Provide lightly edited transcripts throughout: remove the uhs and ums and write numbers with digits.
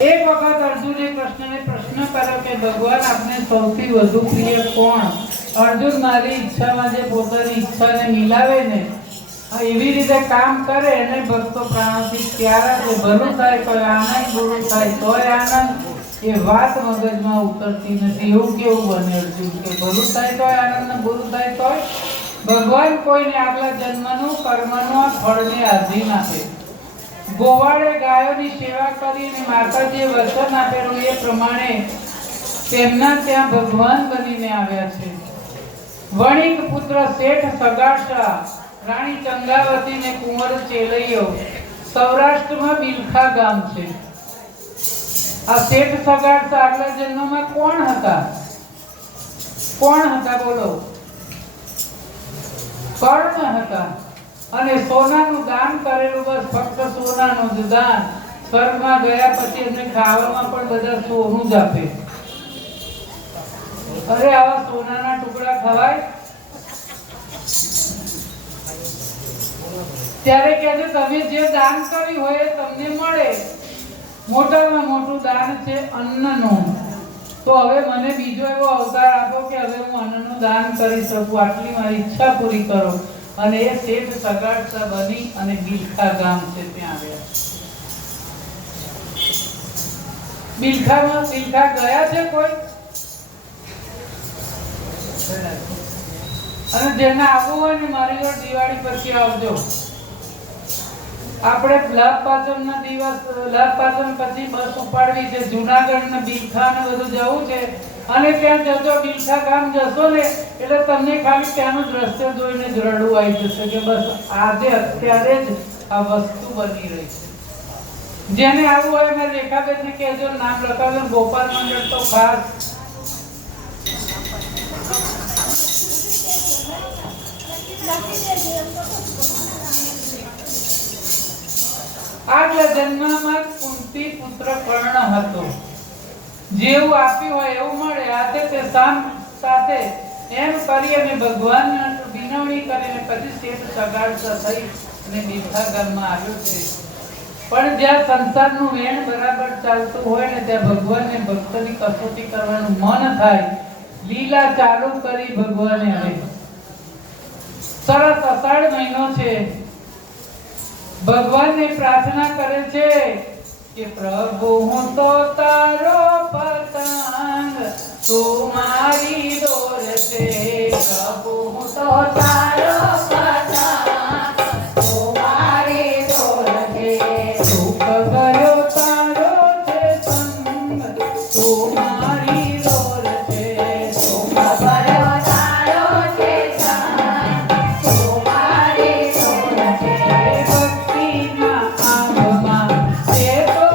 एक वक्त अर्जुने कृष्ण ने प्रश्न કર્યો કે ભગવાન આપને સૌથી વધુ પ્રિય કોણ? અર્જુન મારી ઈચ્છામાં જે પોતાની ઈચ્છાને મિલાવે ને એવી રીતે કામ કરે અને ભક્તો પ્રાણથી પ્યારા છે. ભલું થાય તો આનંદ, બુરું થાય તોય આનંદ. એ વાત મગજમાં ઉતરતી નથી. એવું કેવું બને અર્જુન કે ભલું થાય તોય આનંદ ને બુરું થાય તોય? ભગવાન કોઈને આગલા જન્મનું કર્મનું ફળને આધીન આપે. ગોવાળે ગાયોની સેવા કરીને માતાજીએ વચન આપેલું એ પ્રમાણે તેમના ત્યાં ભગવાન બનીને આવ્યા છે. વણિક પુત્ર શેઠ સગાશા, રાણી ચંગાવતી ને કુંવર ચેલૈયો સૌરાષ્ટ્રમાં બિલખા ગામ છે. આ શેઠ સગાશા આગલા જન્મમાં કોણ હતા? બોલો? કર્ણ હતા. અને સોનાનું દાન કરેલું, બસ ફક્ત સોનાનું જ દાન. સ્વર્ગમાં ગયા પછી એમને ખાવામાં પણ બધા સોનું જ આપે. અરે આવા સોનાના ટુકડા ખવાય? ત્યારે કહે છે તમે જે દાન કર્યું હોય એ તમને મળે. મોટામાં મોટું દાન છે અન્નનું. તો હવે મને બીજો એવો અવતાર આપો કે હવે હું અન્નનું દાન કરી શકું. આટલી મારી ઈચ્છા પૂરી કરો. અને એ શેઠ સગાડસા બની અને બિલખા ગામ છે ત્યાં આવ્યા. બિલખા ગયા છે કોઈ? અને જેને આવવું હોય ને મારી જોડે દિવાળી પછી આવજો. આપણે લાભ પાંચમ પછી બસ ઉપાડવી છે. જુનાગઢ ને બિલખા ને બધું જવું છે. અને ત્યાં જજો, બિલખા ગામ જશો ને એટલે તમને ખાલી ત્યાંનું દ્રશ્ય જોઈને જ રડવું આવી જશે કે બસ આજે અત્યારે જ આ વસ્તુ બની રહી છે. જેને આવું હોય મેં રેખાબેનને કહેજો, નામ લખાવજો. ગોપાલ મંડળ તો ખાસ. આગલા જન્મમાં કુંતી પુત્ર કર્ણ હતો. જેવું આપ્યું હોય એવું મળે. આતે તે સાથે એમ કરી અને ભગવાન વિનવણી કરીને પછી શેઠ સગાડસા થઈ અને બિલખા ગામમાં આવ્યો છે. પણ જ્યાં સંસારનું વેણ બરાબર ચાલતું હોય ને ત્યાં ભગવાનને ભક્તની કસોટી કરવાનું મન થાય. લીલા ચાલુ કરી ભગવાને. હવે સરસ અષાઢ મહિનો છે. ભગવાનને પ્રાર્થના કરે છે કે પ્રભુ હું તો તારો પતંગ, તું મારી દોર છે. પ્રભુ હું તો તારો પતંગ, તું મારી દોર છે. સુખ ગયો તારો છે સંગ, તું મારી દોર છે. સુખ ગયો તારો છે સંગ, તું મારી દોર છે. ભક્તિના આંબમાં તે તો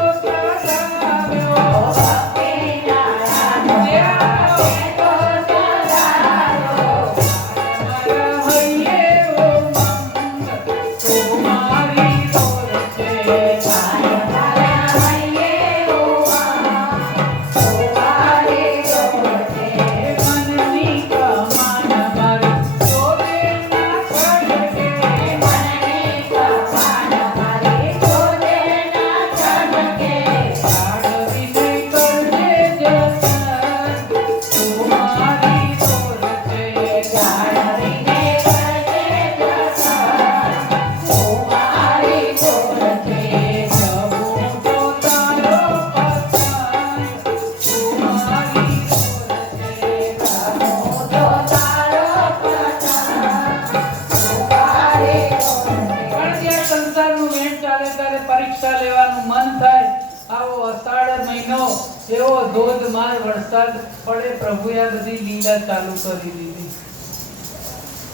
પરીક્ષા લેવાનું મન થાય. આવો અષાઢ મહિનો એવો ધોધમાર વરસાદ પડે. પ્રભુએ આ બધી લીલા ચાલુ કરી દીધી.